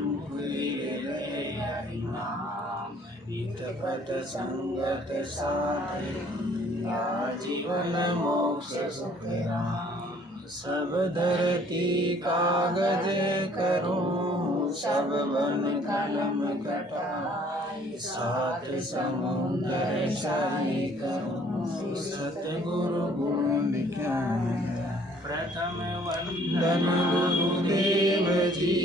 मुकुर हरिनाम पथ संगत साधि आजीवन मोक्ष सुख राम। सब धरती कागज करूं सब वन कलम कटाई सात समुंदर शाही करूं सतगुरु गुण लिखाए। प्रथम वंदन गुरुदेव जी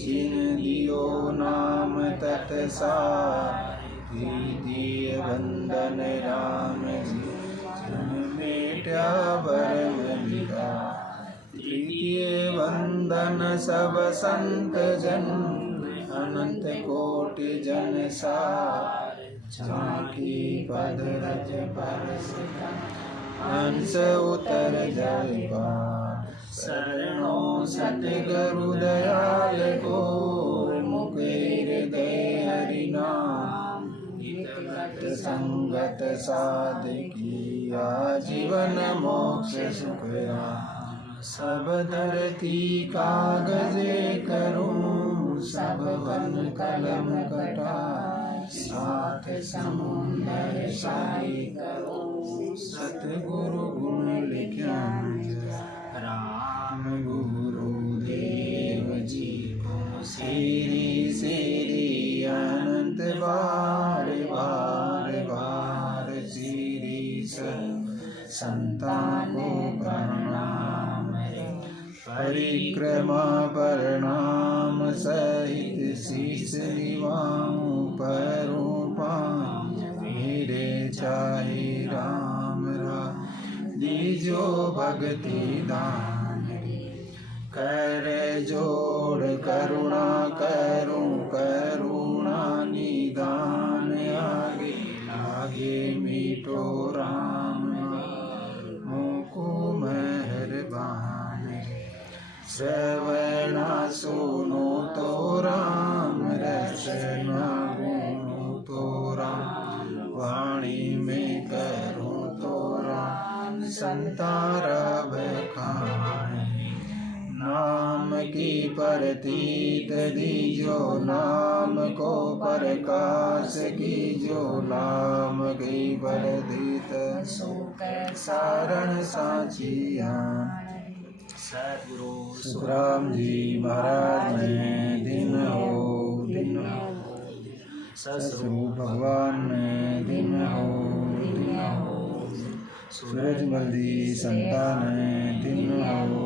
जिन दियो नाम तत्सार। द्वितीय वंदन राम जी जिन मेटा भरम विकार। तृतीय वंदन सब संत जन अनंत कोटि जन सार। झांकी पद रज परस हंस उतर जाय पार। शरणों सतगुरु दयाल को मुकुर हृदय हरि नाम। हित संगत साधकी आजीवन मोक्ष सुख राम। सब धरती कागजे करूं सब वन कलम कटाई सात समुंदर शाही करूं सतगुरु गुण लिखाए। राम गुरुदेव जी को श्री श्री अनंत बार बार बार श्री संतां को प्रणाम। परिक्रमा प्रणाम सहित शीस निवाऊं परों पाऊं। मेरे चाहे राम दीजो भक्ति दान। कर जोड़ करुणा करूं करुणा निदान। आगे आगे मीठो राम मुको मेहरबान। श्रवणा सुनो तो राम रसना गुनो तो राम। वाणी में करूं तो राम संतारा बखान। नाम की प्रतीत दीजो नाम को प्रकाश कीजो। नाम की प्रतीत सुख सारण साचिया। सद्गुरु सुखराम जी महाराज में दिन हो ससुरु भगवान में दिन हो। सूरजमल जी संतान दिन हो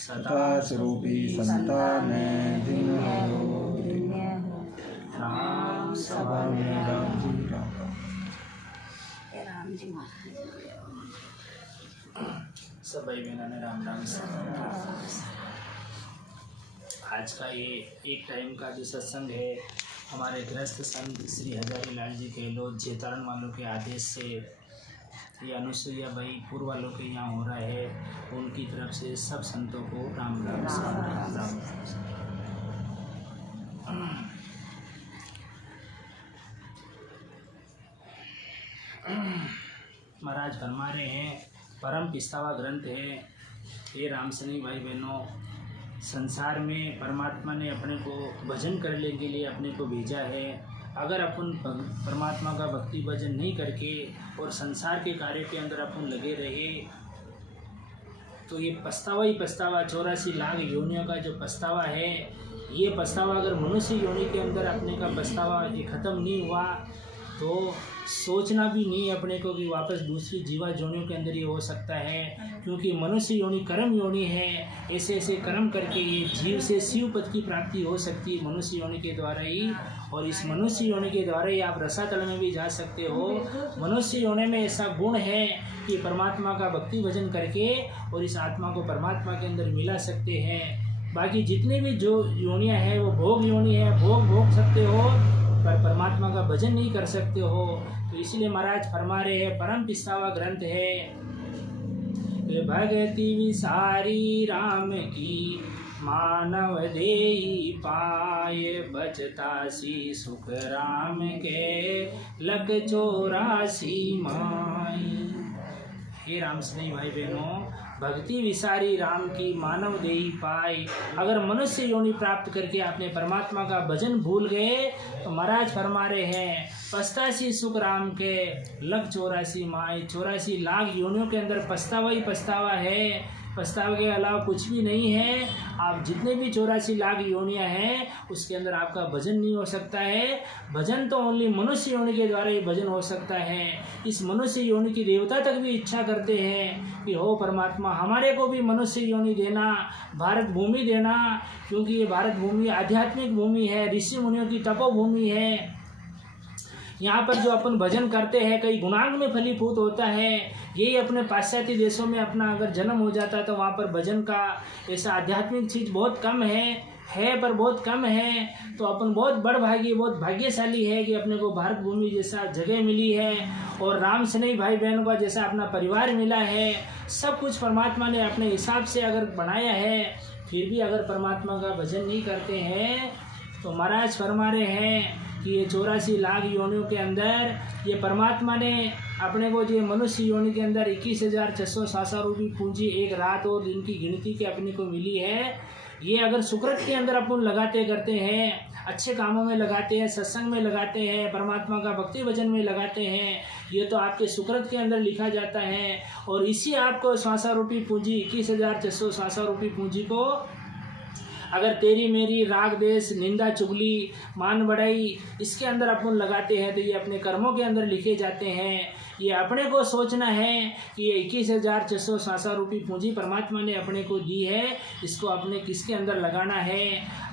सदा स्वरूपी संतान दिन हो। राम सभा में राम जी महाराज सब भाई बहनों ने राम राम से। आज का ये एक टाइम का जो सत्संग है हमारे गृहस्थ संत श्री हजारी लाल जी गहलोत जेतारण वालों के आदेश से ये अनुसुईया भाई पूर्व वालों के यहाँ हो रहा है। उनकी तरफ से सब संतों को राम राम राम। महाराज फरमा रहे हैं परम पिस्तावा ग्रंथ है। ये रामसनी भाई बहनों संसार में परमात्मा ने अपने को भजन करने के लिए अपने को भेजा है। अगर अपन परमात्मा का भक्ति भजन नहीं करके और संसार के कार्य के अंदर अपन लगे रहे तो ये पछतावा ही पछतावा 84 लाख योनियों का जो पछतावा है। ये पछतावा अगर मनुष्य योनि के अंदर अपने का पछतावा ये ख़त्म नहीं हुआ तो सोचना भी नहीं अपने को कि वापस दूसरी जीवा योनियों के अंदर ये हो सकता है। क्योंकि मनुष्य योनि कर्म योनि है। ऐसे ऐसे कर्म करके ये जीव से शिव पद की प्राप्ति हो सकती है मनुष्य योनि के द्वारा ही। और इस मनुष्य योनि के द्वारा ही आप रसातल में भी जा सकते हो। मनुष्य योनि में ऐसा गुण है कि परमात्मा का भक्ति भजन करके और इस आत्मा को परमात्मा के अंदर मिला सकते हैं। बाकी जितने भी जो योनियाँ हैं वो भोग योनि है, भोग सकते हो पर परमात्मा का भजन नहीं कर सकते हो। तो इसलिए महाराज फरमा रहे हैं परम पिस्तावा ग्रंथ है। भगति विसारी राम की मानव देई पाए। बचतासी सुख राम के लग 84 माई। हे राम स्नेही भाई बहनों भक्ति विसारी राम की मानव देही पाए। अगर मनुष्य योनि प्राप्त करके आपने परमात्मा का भजन भूल गए तो महाराज फरमा रहे हैं, पछतासी सुख राम के लख 84 माए। 84 लाख योनियों के अंदर पछतावा ही पछतावा है, पछतावे के अलावा कुछ भी नहीं है। आप जितने भी 84 लाख योनियाँ हैं उसके अंदर आपका भजन नहीं हो सकता है। भजन तो ओनली मनुष्य योनि के द्वारा ही भजन हो सकता है। इस मनुष्य योनि की देवता तक भी इच्छा करते हैं कि हो परमात्मा हमारे को भी मनुष्य योनि देना, भारत भूमि देना, क्योंकि ये भारत भूमि आध्यात्मिक भूमि है, ऋषि मुनियों की तपोभूमि है। यहाँ पर जो अपन भजन करते हैं कई गुणांग में फलीभूत होता है। यही अपने पाश्चात्य देशों में अपना अगर जन्म हो जाता तो वहाँ पर भजन का ऐसा आध्यात्मिक चीज़ बहुत कम है पर बहुत कम है। तो अपन बहुत बड़भागी, बहुत भाग्यशाली है कि अपने को भारत भूमि जैसा जगह मिली है और राम सनई भाई बहनों का जैसा अपना परिवार मिला है। सब कुछ परमात्मा ने अपने हिसाब से अगर बनाया है, फिर भी अगर परमात्मा का भजन नहीं करते हैं तो महाराज फरमा रहे हैं कि ये 84 लाख योनियों के अंदर ये परमात्मा ने अपने को जो मनुष्य योनि के अंदर 21,667 रुपये पूंजी एक रात और दिन की गिनती के अपने को मिली है। ये अगर सुकृत के अंदर अपन लगाते करते हैं, अच्छे कामों में लगाते हैं, सत्संग में लगाते हैं, परमात्मा का भक्ति भजन में लगाते हैं, ये तो आपके सुकृत के अंदर लिखा जाता है। और इसी आपको 67 रुपये पूंजी 21,667 रुपये पूंजी को अगर तेरी मेरी राग देश निंदा चुगली मान बढ़ाई इसके अंदर अपन लगाते हैं तो ये अपने कर्मों के अंदर लिखे जाते हैं। ये अपने को सोचना है कि ये 21,667 रुपये पूंजी परमात्मा ने अपने को दी है, इसको अपने किसके अंदर लगाना है।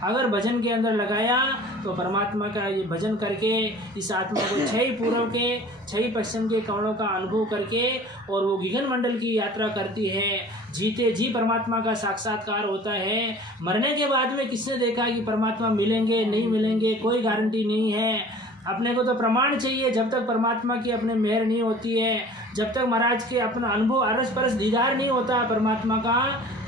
अगर भजन के अंदर लगाया तो परमात्मा का ये भजन करके इस आत्मा को 6 पूर्व के 6 पश्चिम के कमलों का अनुभव करके और वो गगन मंडल की यात्रा करती है। जीते जी परमात्मा का साक्षात्कार होता है। मरने के बाद में किसने देखा कि परमात्मा मिलेंगे नहीं मिलेंगे, कोई गारंटी नहीं है। अपने को तो प्रमाण चाहिए। जब तक परमात्मा की अपने मेहर नहीं होती है, जब तक महाराज के अपना अनुभव अरस परस दीदार नहीं होता परमात्मा का,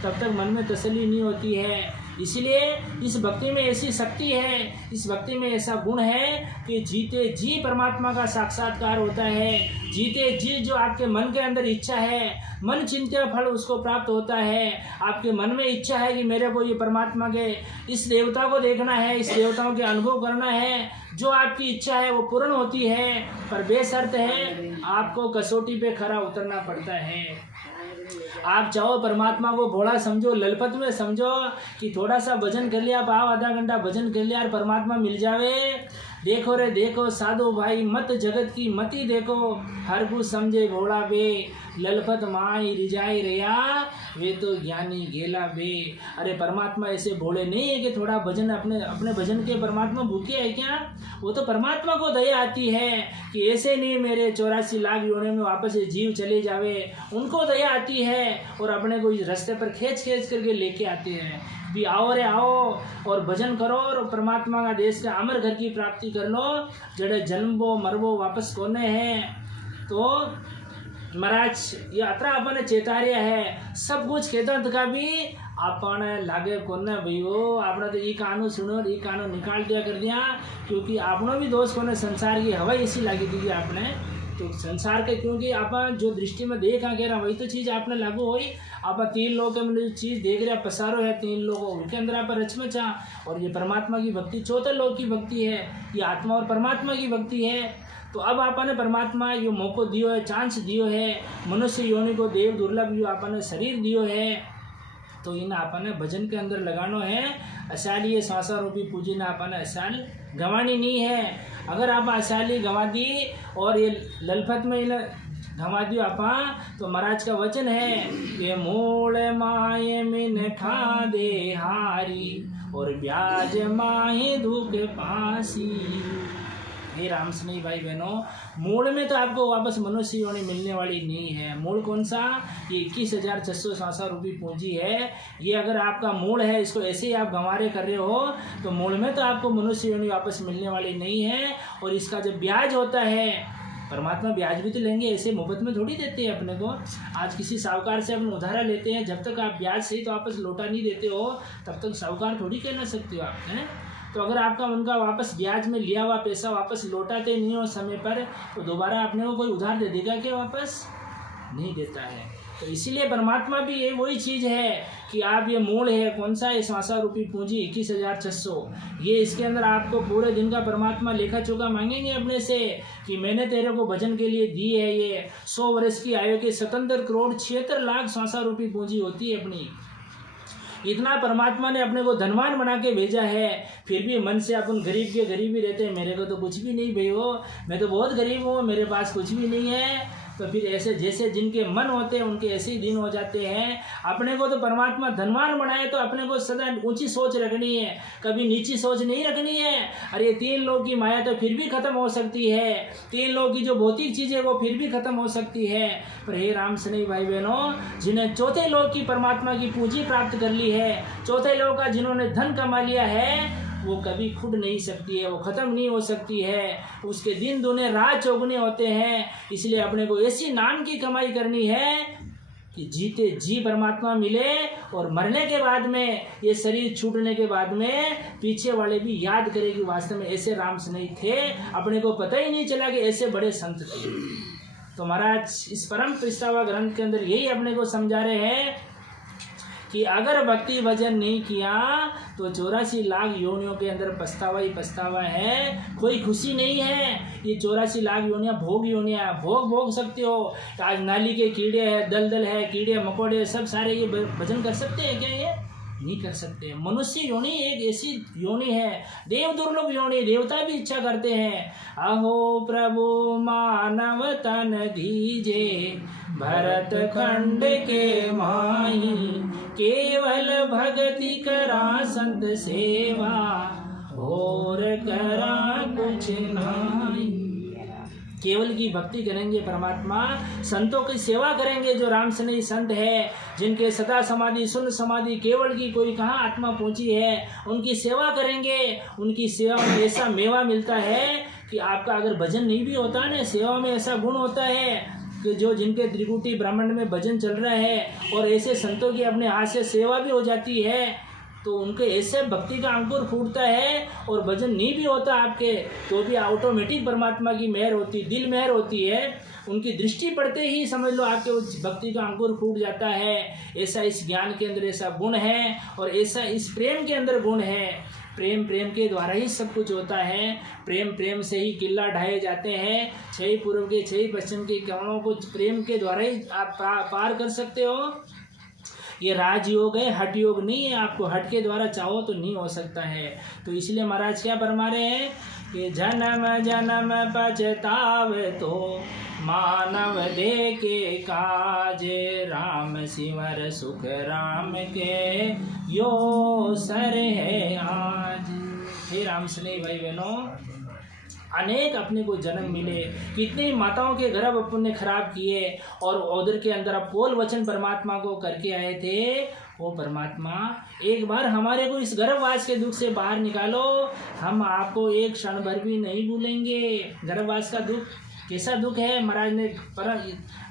तब तक मन में तसल्ली नहीं होती है। इसलिए इस भक्ति में ऐसी शक्ति है, इस भक्ति में ऐसा गुण है कि जीते जी परमात्मा का साक्षात्कार होता है। जीते जी जो आपके मन के अंदर इच्छा है, मन चिंत्य फल उसको प्राप्त होता है। आपके मन में इच्छा है कि मेरे को ये परमात्मा के इस देवता को देखना है, इस देवताओं के अनुभव करना है, जो आपकी इच्छा है वो पूर्ण होती है। पर बेशर्त है आपको कसौटी पे खरा उतरना पड़ता है। आप चाहो परमात्मा को भोला समझो, ललपत में समझो कि थोड़ा सा भजन कर लिया, भाव आधा घंटा भजन कर लिया और परमात्मा मिल जावे। देखो रे देखो साधु भाई मत जगत की मति देखो, हर कुछ समझे भोला बे, ललपत माई रिजाई रया वे तो ज्ञानी गेला बे। अरे परमात्मा ऐसे भोले नहीं है कि थोड़ा भजन अपने भजन के परमात्मा भूखे है क्या। वो तो परमात्मा को दया आती है कि ऐसे नहीं मेरे 84 लाख योनि में वापस जीव चले जावे, उनको दया आती है और अपने को इस रास्ते पर खींच करके लेके आते हैं भी आओ रे आओ और भजन करो और परमात्मा का देश का अमर घर की प्राप्ति कर लो। जड़े जन्मबो मरबो वापस कोने हैं। तो महाराज ये अतरा अपन चेतारिया है, सब कुछ खेतन का भी अपन लागे कोने भैयो। आपने तो ये कानून सुनो, ये कानून निकाल दिया कर दिया, क्योंकि आपने भी दोस्त कोने संसार की हवा ऐसी लगी थी आपने तो संसार के, क्योंकि आप जो दृष्टि में देखा कह रहा वही तो चीज़ आपने लागू हुई। आप 3 लोगों के जो चीज़ देख रहे पसारो है 3 लोगों उनके अंदर आप रचमचा, और ये परमात्मा की भक्ति 4 लोग की भक्ति है, ये आत्मा और परमात्मा की भक्ति है। तो अब आपने परमात्मा यो मौको दियो है, चांस दियो है, मनुष्य योनि को देव दुर्लभ यो आपने शरीर दियो है, तो इन आपने भजन के अंदर लगानो है। असाली ये 67 रुपये पूजी ने आपने असाल गंवानी नहीं है। अगर आप असाली गंवा दी और ये ललफत में गंवा दियो आपा, तो महाराज का वचन है कि मूल माए मिन खा दे हारी और ब्याज माए दुख पासी। हे राम स्नेही भाई बहनों, मूल में तो आपको वापस मनुष्य योनि मिलने वाली नहीं है। मूल कौन सा, ये 21,667 रुपये पूंजी है। ये अगर आपका मूल है, इसको ऐसे ही आप गंवारे कर रहे हो तो मूल में तो आपको मनुष्य योनि वापस मिलने वाली नहीं है। और इसका जब ब्याज होता है, परमात्मा ब्याज भी तो लेंगे, ऐसे मुफ्त में थोड़ी देते हैं अपने को। आज किसी साहूकार से अपन उधारा लेते हैं, जब तक आप ब्याज सही तो वापस लौटा नहीं देते हो तब तक साहूकार थोड़ी कहना सकते हो आप हैं। तो अगर आपका उनका वापस ब्याज में लिया हुआ पैसा वापस लौटाते नहीं हो समय पर, तो दोबारा आपने को कोई उधार दे देगा क्या, वापस नहीं देता है। तो इसीलिए परमात्मा भी ये वही चीज़ है कि आप ये मूल है कौन सा है, श्वासा रूपी पूंजी 21,600, ये इसके अंदर आपको पूरे दिन का परमात्मा लेखा चोखा मांगेंगे अपने से कि मैंने तेरे को भजन के लिए दी है। ये 100 वर्ष की आयु के 77 करोड़ 76 लाख श्वासा रूपी पूंजी होती है अपनी। इतना परमात्मा ने अपने को धनवान बना के भेजा है, फिर भी मन से अपन गरीब के गरीब ही रहते हैं। मेरे को तो कुछ भी नहीं भाई हो, मैं तो बहुत गरीब हूँ, मेरे पास कुछ भी नहीं है। तो फिर ऐसे जैसे जिनके मन होते हैं उनके ऐसे ही दिन हो जाते हैं। अपने को तो परमात्मा धनवान बनाए तो अपने को सदा ऊंची सोच रखनी है, कभी नीची सोच नहीं रखनी है। अरे 3 लोग की माया तो फिर भी खत्म हो सकती है, 3 लोग की जो भौतिक चीज़ें वो फिर भी खत्म हो सकती है। पर हे राम स्नेही भाई बहनों, जिन्हें चौथे लोग की परमात्मा की पूंजी प्राप्त कर ली है, चौथे लोग का जिन्होंने धन कमा लिया है, वो कभी खुद नहीं सकती है, वो ख़त्म नहीं हो सकती है। उसके दिन दुने रात चौगुने होते हैं। इसलिए अपने को ऐसी नाम की कमाई करनी है कि जीते जी परमात्मा मिले, और मरने के बाद में, ये शरीर छूटने के बाद में पीछे वाले भी याद करें कि वास्तव में ऐसे राम स्नेही थे, अपने को पता ही नहीं चला कि ऐसे बड़े संत थे। तो महाराज इस परम प्रस्तावा ग्रंथ के अंदर यही अपने को समझा रहे हैं कि अगर भक्ति भजन नहीं किया तो 84 लाख योनियों के अंदर पछतावा ही पछतावा है, कोई खुशी नहीं है। ये 84 लाख योनियाँ भोग योनियाँ, भोग सकते हो। आज नाली के कीड़े हैं, दलदल है, कीड़े मकोड़े सब सारे ये भजन कर सकते हैं क्या? ये नहीं कर सकते। मनुष्य योनि एक ऐसी योनि है, देव दुर्लभ योनि, देवता भी इच्छा करते हैं। अहो प्रभु मानव तन दीजे, भरत खंड के माही, केवल भक्ति करा संत सेवा, और करा कुछ नहीं। केवल की भक्ति करेंगे परमात्मा, संतों की सेवा करेंगे जो राम स्नेही संत है, जिनके सदा समाधि सुन समाधि केवल की कोई कहाँ आत्मा पहुँची है, उनकी सेवा करेंगे। उनकी सेवा में ऐसा मेवा मिलता है कि आपका अगर भजन नहीं भी होता है ना, सेवा में ऐसा गुण होता है कि जो जिनके त्रिकुटी ब्राह्मण में भजन चल रहा है और ऐसे संतों की अपने हाथ से सेवा भी हो जाती है, तो उनके ऐसे भक्ति का अंकुर फूटता है। और भजन नहीं भी होता आपके तो भी ऑटोमेटिक परमात्मा की मेहर होती, दिल मेहर होती है। उनकी दृष्टि पड़ते ही समझ लो आपके उस भक्ति का अंकुर फूट जाता है। ऐसा इस ज्ञान के अंदर ऐसा गुण है, और ऐसा इस प्रेम के अंदर गुण है। प्रेम के द्वारा ही सब कुछ होता है। प्रेम से ही किला ढाए जाते हैं। 6 पूर्व के 6 पश्चिम के कवनों को प्रेम के द्वारा ही आप पार कर सकते हो। ये राजयोग है, हट योग नहीं है। आपको हट के द्वारा चाहो तो नहीं हो सकता है। तो इसलिए महाराज क्या फरमा रहे हैं कि जन्म जन्म पछतावे तो मानव दे के काज, राम सिमर सुख राम के यो सर है आज। हे राम स्नेही भाई बहनों, अनेक अपने को जन्म मिले, कितनी माताओं के गर्भ अपन ने खराब किए, और उधर के अंदर अब बोल वचन परमात्मा को करके आए थे। वो परमात्मा एक बार हमारे को इस गर्भवास के दुख से बाहर निकालो, हम आपको एक क्षण भर भी नहीं भूलेंगे। गर्भवास का दुख कैसा दुख है, महाराज ने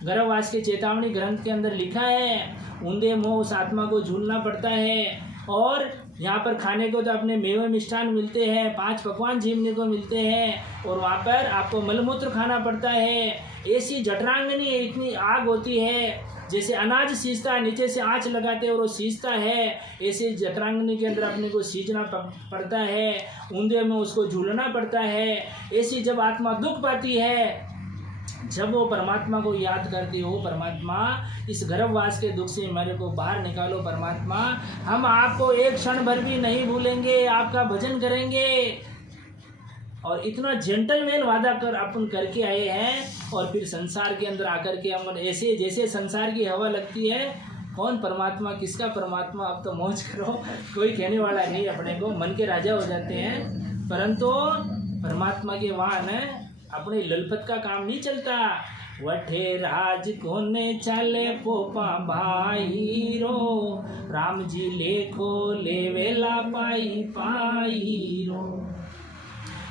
गर्भवास के चेतावनी ग्रंथ के अंदर लिखा है। ऊंधे मुँह उस आत्मा को झूलना पड़ता है, और यहाँ पर खाने को तो अपने मेवे मिष्ठान मिलते हैं, 5 पकवान जीवने को मिलते हैं, और वहाँ पर आपको मलमूत्र खाना पड़ता है। ऐसी जठरांगनी इतनी आग होती है, जैसे अनाज सींचता है, नीचे से आँच लगाते हैं और वो सींचता है, ऐसे जठरांगनी के अंदर अपने को सींचना पड़ता है, ऊंधे में उसको झूलना पड़ता है। ऐसी जब आत्मा दुख पाती है, जब वो परमात्मा को याद करती हो, परमात्मा इस गर्भवास के दुख से मेरे को बाहर निकालो परमात्मा, हम आपको एक क्षण भर भी नहीं भूलेंगे, आपका भजन करेंगे। और इतना जेंटलमैन वादा कर अपन करके आए हैं, और फिर संसार के अंदर आकर के हम ऐसे जैसे संसार की हवा लगती है, कौन परमात्मा किसका परमात्मा, अब तो मौज करो, कोई कहने वाला नहीं। अपने को मन के राजा हो जाते हैं, परंतु परमात्मा के वाहन अपने ललपत का काम नहीं चलता। वठे राज कोने चले पोपा भाई रो, राम जी लेखो लेवेला पाई पाई रो।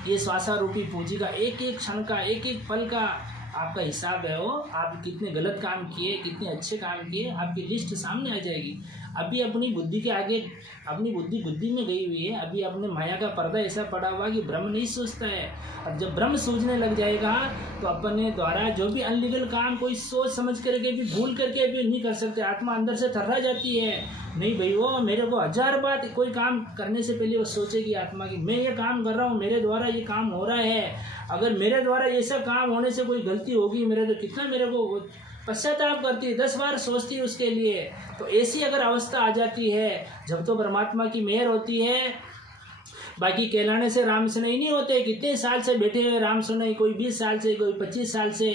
ये श्वासा रूपी पूंजी का एक एक क्षण का, एक एक पल का आपका हिसाब है। वो आप कितने गलत काम किए, कितने अच्छे काम किए, आपकी लिस्ट सामने आ जाएगी। अभी अपनी बुद्धि के आगे, अपनी बुद्धि में गई हुई है। अभी अपने माया का पर्दा ऐसा पड़ा हुआ कि ब्रह्म नहीं सोचता है। अब जब ब्रह्म सूझने लग जाएगा तो अपने द्वारा जो भी अनलीगल काम कोई सोच समझ करके भी, भूल करके भी नहीं कर सकते। आत्मा अंदर से थर्रा जाती है, नहीं भाई वो मेरे को 1000 बात, कोई काम करने से पहले वो सोचेगी आत्मा की मैं ये काम कर रहा हूँ, मेरे द्वारा ये काम हो रहा है, अगर मेरे द्वारा ऐसा काम होने से कोई गलती होगी मेरे तो कितना मेरे को पश्चाताप करती है, 10 बार सोचती है उसके लिए। तो ऐसी अगर अवस्था आ जाती है जब तो परमात्मा की मेहर होती है। बाकी कहलाने से राम सुनई नहीं होते, कितने साल से बैठे हुए राम सुनई, कोई 20 साल से, कोई 25 साल से,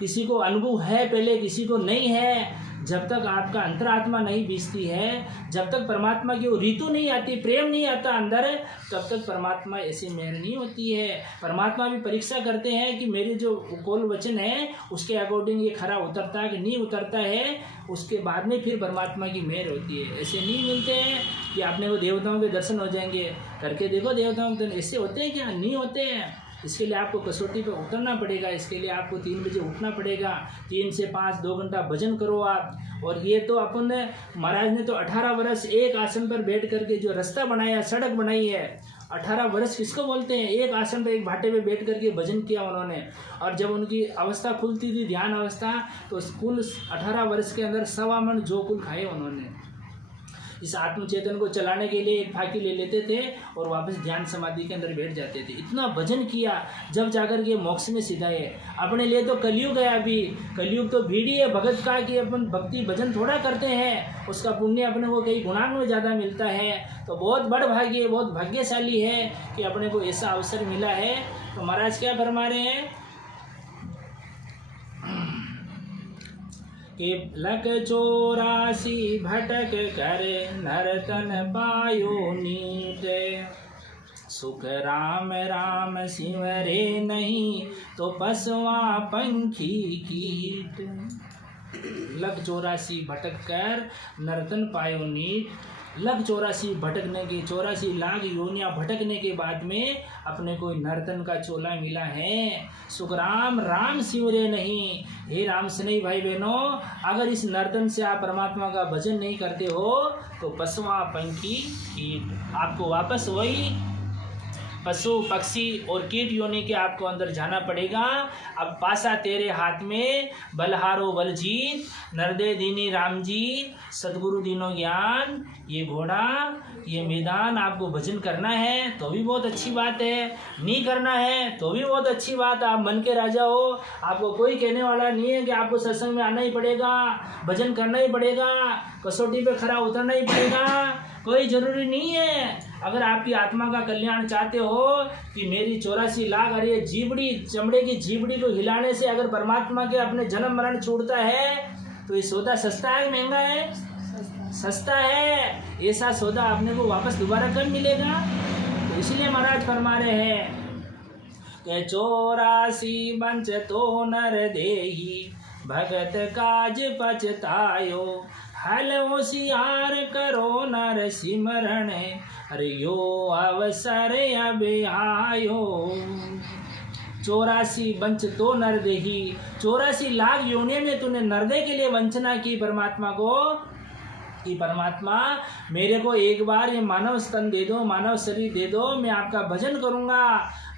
किसी को अनुभव है पहले, किसी को नहीं है। जब तक आपका अंतरात्मा नहीं बीसती है, जब तक परमात्मा की वो ऋतु नहीं आती, प्रेम नहीं आता अंदर, तब तक परमात्मा ऐसी मेहर नहीं होती है। परमात्मा भी परीक्षा करते हैं कि मेरे जो कौल वचन है उसके अकॉर्डिंग ये खरा उतरता है कि नहीं उतरता है, उसके बाद में फिर परमात्मा की मेहर होती है। ऐसे नहीं मिलते हैं कि आपने वो देवताओं के दर्शन हो जाएंगे, करके देखो देवताओं के, ऐसे होते हैं क्या? नहीं होते हैं। इसके लिए आपको कसौटी पे उतरना पड़ेगा। इसके लिए आपको 3 बजे उठना पड़ेगा, 3 से 5 2 घंटा भजन करो आप। और ये तो अपन ने, महाराज ने तो 18 वर्ष एक आसन पर बैठ करके जो रास्ता बनाया, सड़क बनाई है, 18 वर्ष किसको बोलते हैं? एक आसन पे, एक भाटे पे बैठ करके भजन किया उन्होंने। और जब उनकी अवस्था खुलती थी, ध्यान अवस्था, तो कुल 18 वर्ष के अंदर 1.25 मन जो कुल खाए उन्होंने। इस आत्मचेतन को चलाने के लिए एक फाकी ले लेते थे और वापस ध्यान समाधि के अंदर बैठ जाते थे। इतना भजन किया जब जाकर के मोक्ष में सिधाए। अपने लिए तो कलयुग है, अभी कलयुग तो भीड़ी है भगत का, कि अपन भक्ति भजन थोड़ा करते हैं, उसका पुण्य अपने को कई गुणांग में ज़्यादा मिलता है। तो बहुत बड़ भाग्य, बहुत भाग्यशाली है कि अपने को ऐसा अवसर मिला है। तो महाराज क्या फरमा रहे हैं कि लक 84 भटक कर नरतन पायो नीट, सुख राम राम सिमरे नहीं तो पसवा पंखी कीट। लक 84 भटक कर नरतन पायो नीट। लग 84 भटकने के, 84 लाख योनियाँ भटकने के बाद में अपने को नर्तन का चोला मिला है। सुखराम राम सिमरे नहीं। हे राम स्नेही भाई बहनों, अगर इस नर्तन से आप परमात्मा का भजन नहीं करते हो तो पशुआ पंखी कीट, आपको वापस वही पशु पक्षी और कीट योनि के आपको अंदर जाना पड़ेगा। अब पासा तेरे हाथ में, बलहारो बलजीत, नरदे दीनी राम जी, सदगुरु दीनो ज्ञान। ये घोड़ा, ये मैदान, आपको भजन करना है तो भी बहुत अच्छी बात है, नहीं करना है तो भी बहुत अच्छी बात है। आप मन के राजा हो, आपको कोई कहने वाला नहीं है कि आपको सत्संग में आना ही पड़ेगा, भजन करना ही पड़ेगा, कसौटी पे खरा उतरना ही पड़ेगा, कोई जरूरी नहीं है। अगर आपकी आत्मा का कल्याण चाहते हो कि मेरी 84 लाख, अरे जीवड़ी, चमड़े की जीवड़ी को हिलाने से अगर परमात्मा के अपने जन्म मरण छूटता है तो ये सौदा सस्ता है महंगा है? सस्ता है। ऐसा सौदा आपने को वापस दोबारा कब मिलेगा? तो इसलिए महाराज फरमा रहे हैं कि 84 बंच तो नर देही, भगत काज पछतायो, हल होशियार करो नर सिमरण, अरे यो अवसर अब आयो। 84 बंच तो नरदेही, 84 लाख योनियों में तूने नरदे के लिए वंचना की परमात्मा को, कि परमात्मा मेरे को एक बार ये मानव स्तन दे दो, मानव शरीर दे दो, मैं आपका भजन करूँगा।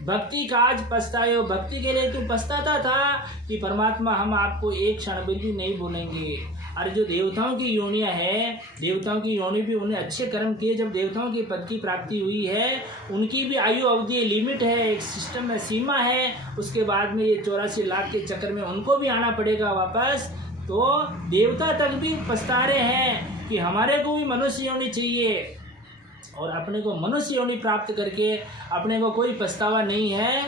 भक्ति का आज पछतायो, भक्ति के लिए तू पछताता था कि परमात्मा हम आपको एक क्षण भी नहीं बोलेंगे। अरे जो देवताओं की योनियाँ है, देवताओं की योनि भी उन्हें अच्छे कर्म किए, जब देवताओं की पद की प्राप्ति हुई है उनकी भी आयु अवधि लिमिट है, एक सिस्टम में सीमा है। उसके बाद में ये 84 लाख के चक्कर में उनको भी आना पड़ेगा वापस। तो देवता तक भी पछता रहे हैं कि हमारे को भी मनुष्य योनि चाहिए, और अपने को मनुष्य योनि प्राप्त करके अपने को कोई पछतावा नहीं है।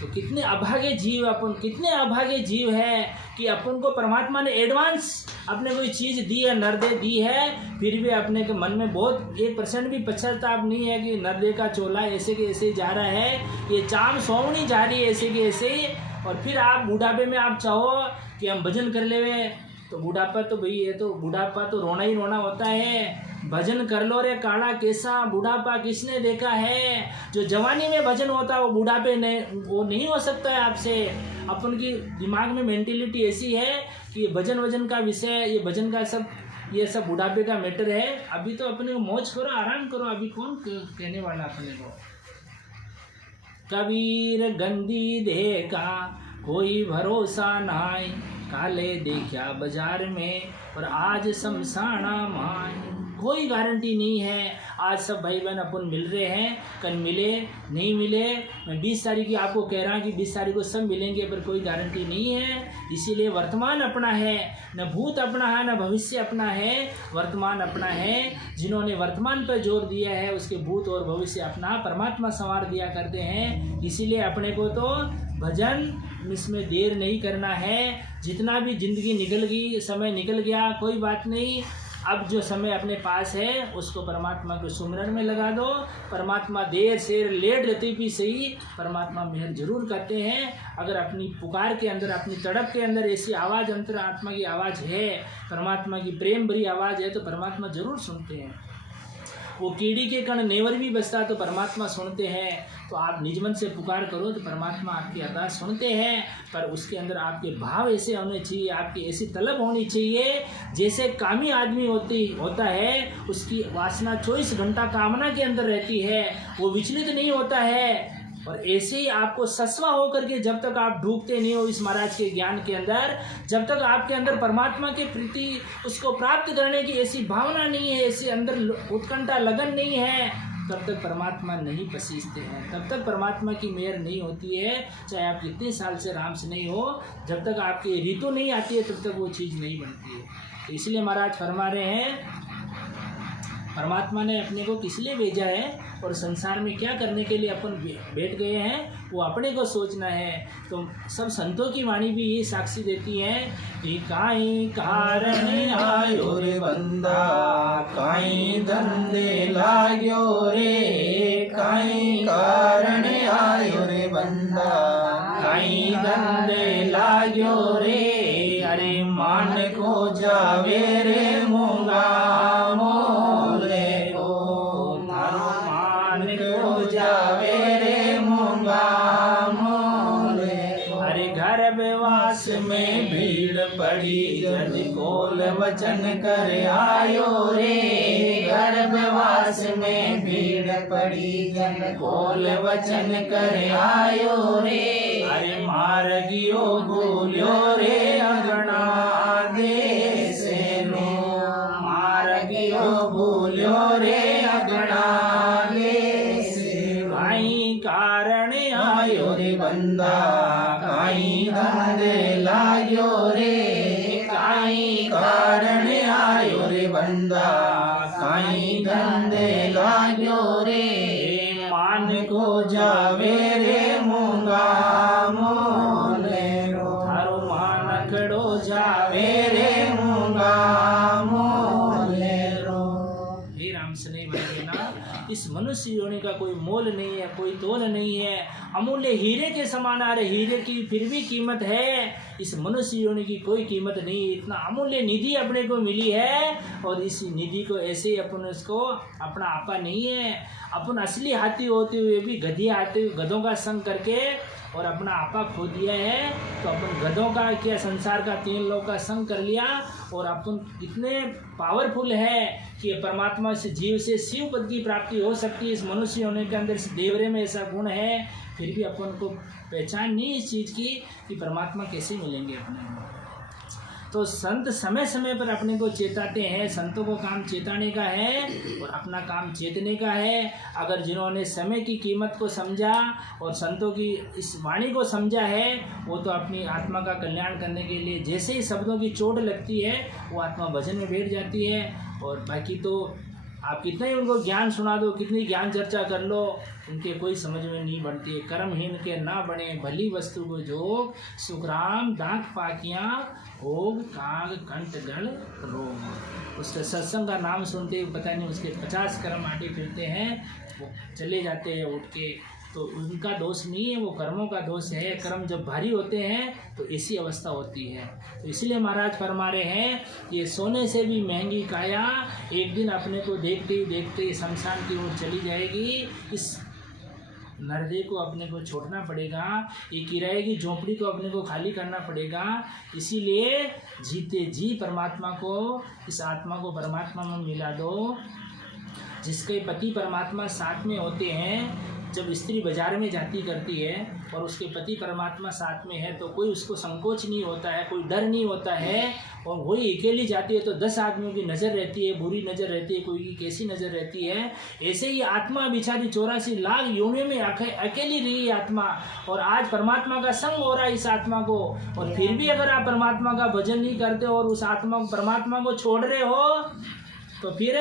तो कितने अभागे जीव अपन, कितने अभागे जीव है कि अपन को परमात्मा ने एडवांस अपने कोई चीज़ दी है, नरदे दी है, फिर भी अपने के मन में बहुत 1% भी पश्चाताप नहीं है कि नरदे का चोला ऐसे के ऐसे जा रहा है, ये चाम सोवनी जा रही है ऐसे के ऐसे। और फिर आप बुढ़ापे में आप चाहो कि हम भजन कर ले, तो बुढ़ापा तो भाई है, तो बुढ़ापा तो रोना ही रोना होता है। भजन कर लो रे काला कैसा, बुढ़ापा किसने देखा है? जो जवानी में भजन होता है वो बुढ़ापे नहीं, वो नहीं हो सकता है आपसे। अपन की दिमाग में मेंटेलिटी ऐसी है कि ये भजन वजन का विषय, ये भजन का सब ये सब बुढ़ापे का मैटर है। अभी तो अपने को मौज करो, आराम करो, अभी कौन कहने वाला अपने को। कबीर गंदी देखा कोई भरोसा नाय, काले देखा बाजार में और आज शमशाना माय। कोई गारंटी नहीं है। आज सब भाई बहन अपन मिल रहे हैं, कल मिले नहीं मिले। मैं 20 तारीख की आपको कह रहा हूँ कि 20 तारीख को सब मिलेंगे, पर कोई गारंटी नहीं है। इसीलिए वर्तमान अपना है, न भूत अपना है न भविष्य अपना है, वर्तमान अपना है। जिन्होंने वर्तमान पर जोर दिया है उसके भूत और भविष्य अपना परमात्मा संवार दिया करते हैं। इसीलिए अपने को तो भजन इसमें देर नहीं करना है। जितना भी जिंदगी निकल गई, समय निकल गया, कोई बात नहीं। अब जो समय अपने पास है उसको परमात्मा के सुमिरन में लगा दो। परमात्मा देर से लेट रहती भी सही, परमात्मा मेहर जरूर करते हैं। अगर अपनी पुकार के अंदर, अपनी तड़प के अंदर ऐसी आवाज़, अंतरात्मा की आवाज़ है, परमात्मा की प्रेम भरी आवाज़ है, तो परमात्मा जरूर सुनते हैं। वो कीड़ी के कण नेवर भी बसता तो परमात्मा सुनते हैं। तो आप निज मन से पुकार करो तो परमात्मा आपकी अरदास सुनते हैं, पर उसके अंदर आपके भाव ऐसे होने चाहिए, आपकी ऐसी तलब होनी चाहिए। जैसे कामी आदमी होता है, उसकी वासना 24 घंटा कामना के अंदर रहती है, वो विचलित नहीं होता है। और ऐसे ही आपको सस्वा होकर के जब तक आप डूबते नहीं हो इस महाराज के ज्ञान के अंदर, जब तक आपके अंदर परमात्मा के प्रति उसको प्राप्त करने की ऐसी भावना नहीं है, ऐसी अंदर उत्कंठा लगन नहीं है, तब तक परमात्मा नहीं पसीजते हैं, तब तक परमात्मा की मेहर नहीं होती है। चाहे आप कितने साल से राम से नहीं हो, जब तक आपकी ऋतु नहीं आती है तब तक वो चीज़ नहीं बनती है। तो इसलिए महाराज फरमा रहे हैं, परमात्मा ने अपने को किस लिए भेजा है और संसार में क्या करने के लिए अपन बैठ गए हैं, वो अपने को सोचना है। तो सब संतों की वाणी भी ये साक्षी देती है कि काई कारण आयो रे बंदा, काई धंधे लाग्यो रे, काई कारण आयो रे बंदा, काई धंधे लाग्यो रे। अरे मान को जावे रे मूंगा मोले को, मान को जावे रे मूंगा मोले को। अरे गर्भवास में भीड़ पड़ी जद कोल वचन कर आयो रे, गर्भवास में भीड़ पड़ी जद कोल वचन कर आयो रे। अरे मार गियो बोलियो रे अगना देश नो, मार गियो बोलियो रे अगना देश। काई कारण आयो रे बंदा, काई धंधे लाग्यो रे, काई कारण आयो रे बंदा, काई धंधे लाग्यो रे। मान को जावे रे मूंगा मोले रो, थारो मान खड़ो जावे रे मूंगा मोले रो। हे राम सने भाई ना, इस मनुष्य योनि का कोई मोल नहीं है, कोई तोल नहीं है। अमूल्य हीरे के समान, आ रहे हीरे की फिर भी कीमत है, इस मनुष्य योनि की कोई कीमत नहीं। इतना अमूल्य निधि अपने को मिली है और इस निधि को ऐसे ही अपन उसको अपना आपा नहीं है। अपन असली हाथी होते हुए भी गधी आते हुए गधों का संग करके और अपना आपा खो दिया है। तो अपन गधों का क्या, संसार का 3 लोग का संग कर लिया और अपन इतने पावरफुल है कि परमात्मा से, जीव से शिव पद की प्राप्ति हो सकती है। इस मनुष्य होने के अंदर, इस देवरे में ऐसा गुण है, फिर भी अपन को पहचान नहीं इस चीज़ की कि परमात्मा कैसे मिलेंगे अपने। तो संत समय समय पर अपने को चेताते हैं। संतों को काम चेताने का है और अपना काम चेतने का है। अगर जिन्होंने समय की कीमत को समझा और संतों की इस वाणी को समझा है, वो तो अपनी आत्मा का कल्याण करने के लिए जैसे ही शब्दों की चोट लगती है वो आत्मा भजन में बैठ जाती है। और बाकी तो आप कितना ही उनको ज्ञान सुना दो, कितनी ज्ञान चर्चा कर लो, उनके कोई समझ में नहीं बनती है। कर्महीन के ना बने भली वस्तु को जोग, सुखराम दांत पाकियाँ भोग काग कंठ गण रोग। उसके सत्संग का नाम सुनते ही पता नहीं उसके 50 कर्म आटे फिरते हैं, वो चले जाते हैं उठ के। तो उनका दोष नहीं है, वो कर्मों का दोष है। कर्म जब भारी होते हैं तो ऐसी अवस्था होती है। तो इसलिए महाराज फरमा रहे हैं, ये सोने से भी महंगी काया एक दिन अपने को देखते ही देखते ही शमशान की ओर चली जाएगी। इस नरदे को अपने को छोड़ना पड़ेगा, ये किराए की झोंपड़ी को अपने को खाली करना पड़ेगा। इसीलिए जीते जी परमात्मा को, इस आत्मा को परमात्मा में मिला दो। जिसके पति परमात्मा साथ में होते हैं, जब स्त्री बाजार में जाती करती है और उसके पति परमात्मा साथ में है तो कोई उसको संकोच नहीं होता है, कोई डर नहीं होता है। और वही अकेली जाती है तो 10 आदमियों की नज़र रहती है, बुरी नज़र रहती है, कोई की कैसी नज़र रहती है। ऐसे ही आत्मा बिचारी 84 लाख योनियों में अकेली रही आत्मा, और आज परमात्मा का संग हो रहा है इस आत्मा को। और फिर भी अगर आप परमात्मा का भजन नहीं करते और उस आत्मा को, परमात्मा को छोड़ रहे हो, तो फिर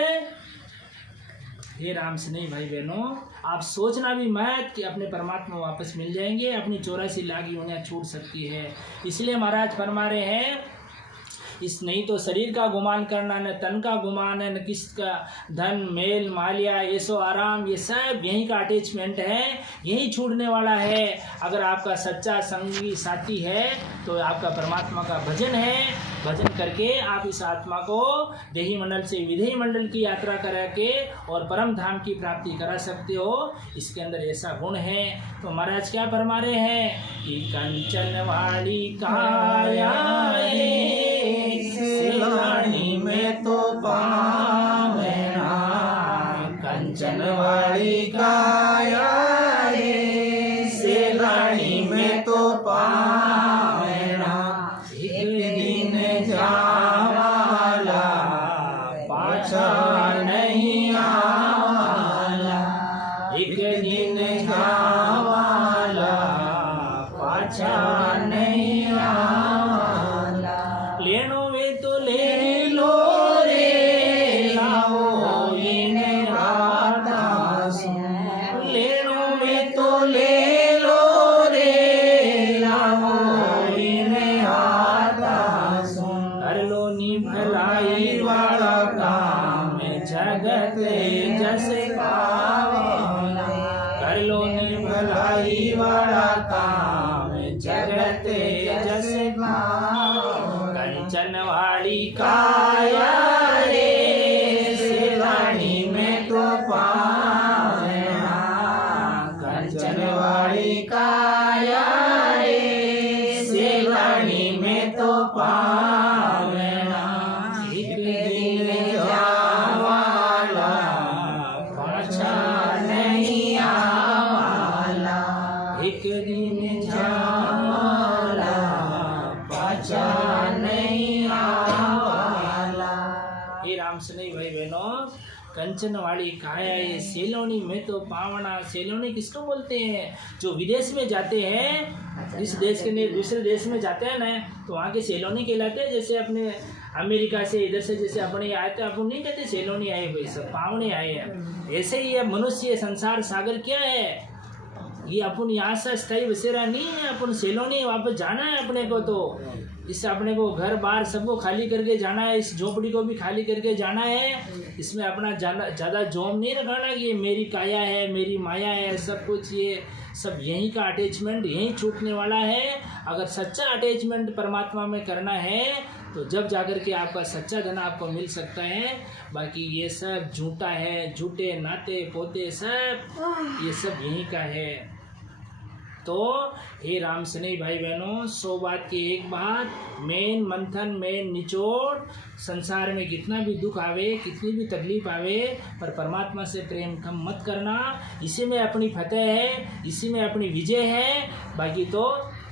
हे राम स्नेही भाई बहनों, आप सोचना भी मत कि अपने परमात्मा वापस मिल जाएंगे, अपनी 84 लाख योनियां छूट सकती है। इसलिए महाराज फरमा रहे हैं, इस नहीं तो शरीर का गुमान करना, न तन का गुमान है, न किसका धन मेल मालिया ऐसो आराम, ये सब यहीं का अटैचमेंट है, यहीं छूटने वाला है। अगर आपका सच्चा संगी साथी है तो आपका परमात्मा का भजन है, भजन करके आप इस आत्मा को देही मंडल से विदेही मंडल की यात्रा करा के और परम धाम की प्राप्ति करा सकते हो। इसके अंदर ऐसा गुण है। तो महाराज क्या फरमा रहे हैं कि कंचन वाली काया सेलानी में तो पावना, कंचन वाली काया रे सेलानी में तो पावना। एक दिन जावाला पाछा नहीं आवाला, एक दिन जावाला पाछा नहीं आवाला। लेनो वे तो ले लो रे लाओ इन्हें राधा सुन, लेनो में तो ले लो रे लाओ इन्हें राधा सुन। कर लो नी भलाई वाला काम जगत जस पावना, कर लो नी भलाई वाला काम जगत जस पावना। कंचन वाली काया रे सेलानी में तो पावना, कंचन वाली काया रे सेलानी में तो पावना। एक दिन जावाला पाछा नहीं आवाला, एक दिन जावाला पाछा नहीं आवाला। हे राम स्नेही भाई बहनों, कंचन वाली काया ये सेलोनी में तो पावना। सेलोनी किसको बोलते हैं? जो विदेश में जाते हैं, इस देश के लिए दूसरे देश में जाते हैं ना, तो वहाँ के सेलोनी कहलाते हैं। जैसे अपने अमेरिका से इधर से जैसे अपने आए थे, अपन नहीं कहते सेलोनी आए भाई, सब पावने आए हैं। ऐसे ही ये मनुष्य संसार सागर क्या है, ये अपन यहाँ से स्थायी बसेरा नहीं है, अपन सेलोनी वापस जाना है अपने को। तो इस अपने को घर बार सबको खाली करके जाना है, इस झोपड़ी को भी खाली करके जाना है। इसमें अपना ज़्यादा जोम नहीं रखाना कि ये मेरी काया है, मेरी माया है, सब कुछ ये सब यहीं का अटैचमेंट यहीं छूटने वाला है। अगर सच्चा अटैचमेंट परमात्मा में करना है तो जब जाकर के आपका सच्चा धन आपको मिल सकता है। बाकी ये सब झूठा है, झूठे नाते पोते सब ये सब यहीं का है। तो हे राम स्नेही भाई बहनों, 100 बात की एक बात, मेन मंथन मेन निचोड़, संसार में कितना भी दुख आवे, कितनी भी तकलीफ आवे, पर परमात्मा से प्रेम कम मत करना। इसी में अपनी फतेह है, इसी में अपनी विजय है। बाकी तो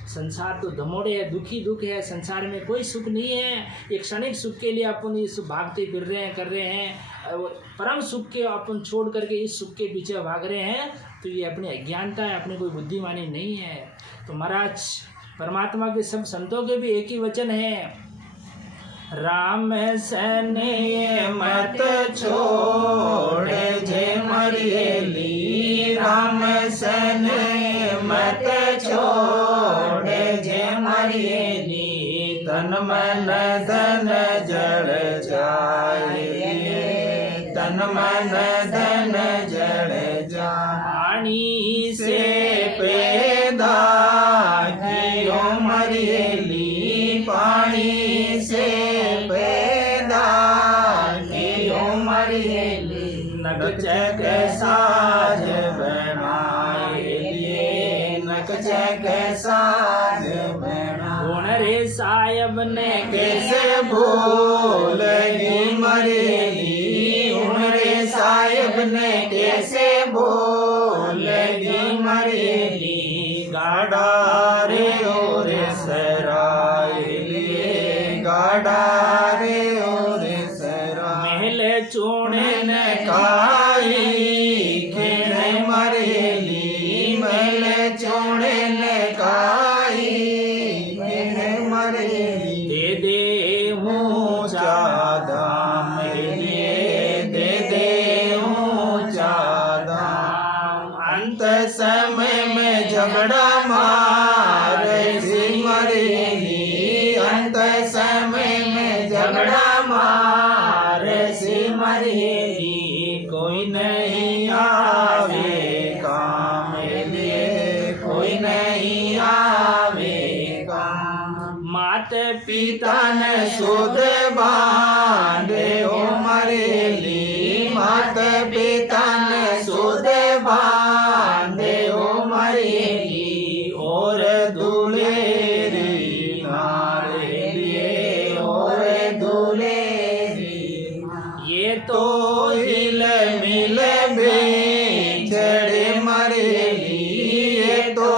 संसार तो धमोड़े है, दुखी दुख है, संसार में कोई सुख नहीं है। एक क्षणिक सुख के लिए अपन इस भागते फिर रहे हैं, कर रहे हैं, और परम सुख के अपन छोड़ करके इस सुख के पीछे भाग रहे हैं, तो ये अपनी अज्ञानता है, अपनी कोई बुद्धिमानी नहीं है। तो महाराज परमात्मा के सब संतों के भी एक ही वचन है, राम सने मत छोड़ जे मरियली, राम सने मत छोड़ जे मरियली, तन मन धन जड़ जाए, तन मन धन जड़ जाए। पानी से पैदा कियो मरियली, पानी से पैदा कियो मरियली, नग चक साज बनाए, जग साज बना। गुण रे साहेब ने कैसे भूलगी मरेली, गुण रे साहेब ने कैसे भूलगी मरेली। गाड़ा रे और सराय लिए, गाड़ा रे और सराय। महल चूणे न काई खेड़े मरेली, महल चूड़े न काई खेड़े मरेली। दे दे ऊंचा दाम लिए, दे दे ऊंचा दाम। अंत समय में झगड़ा मारे सी मरेली, अंत समय में झगड़ा मारे सी मरेली। कोई नहीं आवे काम लिए, कोई नहीं आवे काम। मात पिता ने सुध बांधे ओ मरेली, मात पिता ने सुध बांधे ओ मरेली। और दुलेरी नारे लिए, और दुलेरी ये तो हिल मिल बिछड़े मरेली, ये तो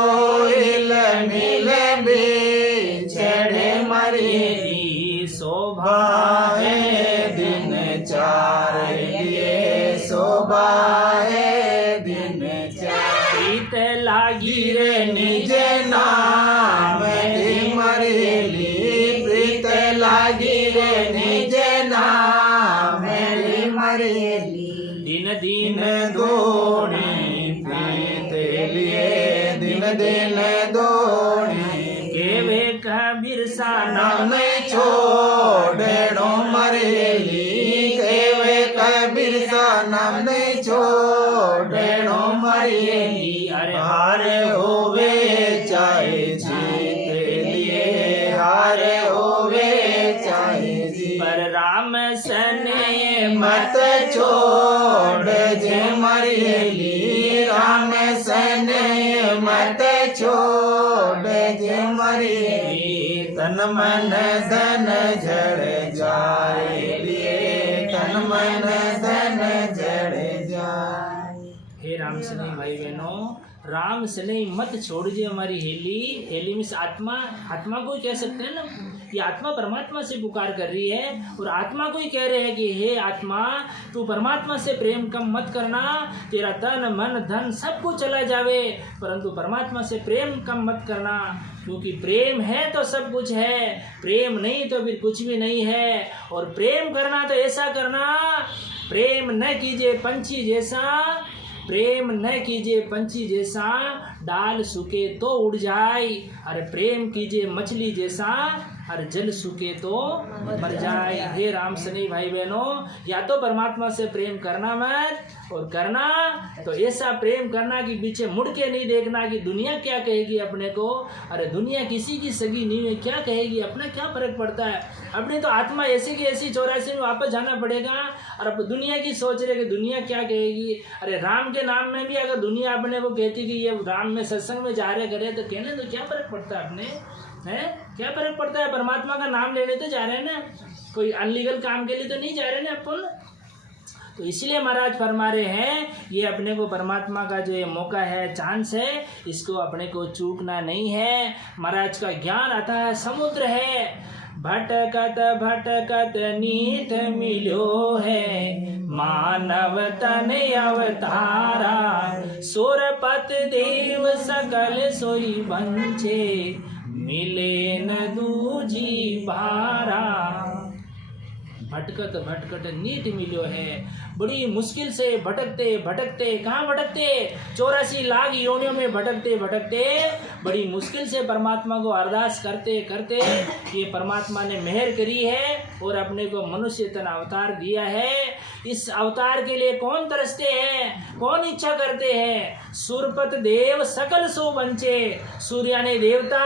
हिल मिल बिछड़े मरेली। शोभा है दिन चार लिए, शोभा है दिन चार। प्रीत लागी गिरे निज नाम की मरेली, प्रीत लागी रे निज नाम की मरेली। दिन दिन दिन दोणी प्रीत लिए, दिन दिन दोणी केवे कबीर सा नाम नहीं छोड़ो मरेली, केवे कबीर सा नाम नहीं छोड़ो मरेली। हार होवे चाहे जीत लिए, हार होवे चाहे जीत। पर राम सने मत छोड़ जे मरेली, राम सन मत छोड़ जे मरेली। तन मन धन झड़ जाए लिए, तन मन धन झड़ जाए। हे राम सने भाई बहनों, राम सने मत छोड़िए हमारी हेली। हेली मीन्स आत्मा, आत्मा को ही कह सकते हैं ना, ये आत्मा परमात्मा से पुकार कर रही है और आत्मा को ही कह रहे हैं कि हे आत्मा, तू परमात्मा से प्रेम कम मत करना, तेरा तन मन धन सब कुछ चला जावे, परंतु परमात्मा से प्रेम कम मत करना, क्योंकि प्रेम है तो सब कुछ है, प्रेम नहीं तो फिर कुछ भी नहीं है। और प्रेम करना तो ऐसा करना, प्रेम न कीजिए पंछी जैसा, प्रेम न कीजिए पंछी जैसा, डाल सूखे तो उड़ जाए। अरे प्रेम कीजिए मछली जैसा, और जल सूखे तो मर जाए। हे राम सनी भाई बहनों, या तो परमात्मा से प्रेम करना मत, और करना तो ऐसा प्रेम करना कि पीछे मुड़ के नहीं देखना कि दुनिया क्या कहेगी अपने को। अरे दुनिया किसी की सगी नहीं है, क्या कहेगी, अपना क्या फर्क पड़ता है। अपनी तो आत्मा ऐसी की ऐसी 84 में वापस जाना पड़ेगा, और अब दुनिया की सोच रहे कि दुनिया क्या कहेगी। अरे राम के नाम में भी अगर दुनिया अपने को कहती कि ये राम में सत्संग में जा रहे करे, तो कहने तो क्या फर्क पड़ता है अपने, है क्या फर्क पड़ता है। परमात्मा का नाम लेने तो जा रहे हैं ना, कोई अनलीगल काम के लिए तो नहीं जा रहे ना अपन। तो इसलिए महाराज फरमा रहे हैं, ये अपने को परमात्मा का जो ये मौका है, चांस है, इसको अपने को चूकना नहीं है। महाराज का ज्ञान अथाह समुद्र है, भटकत भटकत नीत मिलो है, मानव तन अवतारा, सुरपत देव सकल सोई बंचे, मिले न दूजी भारा। भटकत भटकत नीत मिलो है, बड़ी मुश्किल से भटकते भटकते, कहाँ भटकते, 84 लाख योनियों में भटकते भटकते, बड़ी मुश्किल से परमात्मा को अरदास करते करते ये परमात्मा ने मेहर करी है और अपने को मनुष्य तन अवतार दिया है। इस अवतार के लिए कौन तरसते हैं, कौन इच्छा करते हैं। सुरपत देव सकल सो बंचे, सूर्य यानी देवता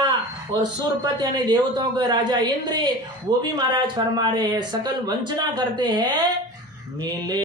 और सुरपत यानी देवताओं के राजा इंद्र, वो भी महाराज फरमा रहे हैं सकल वंचना करते हैं, मिले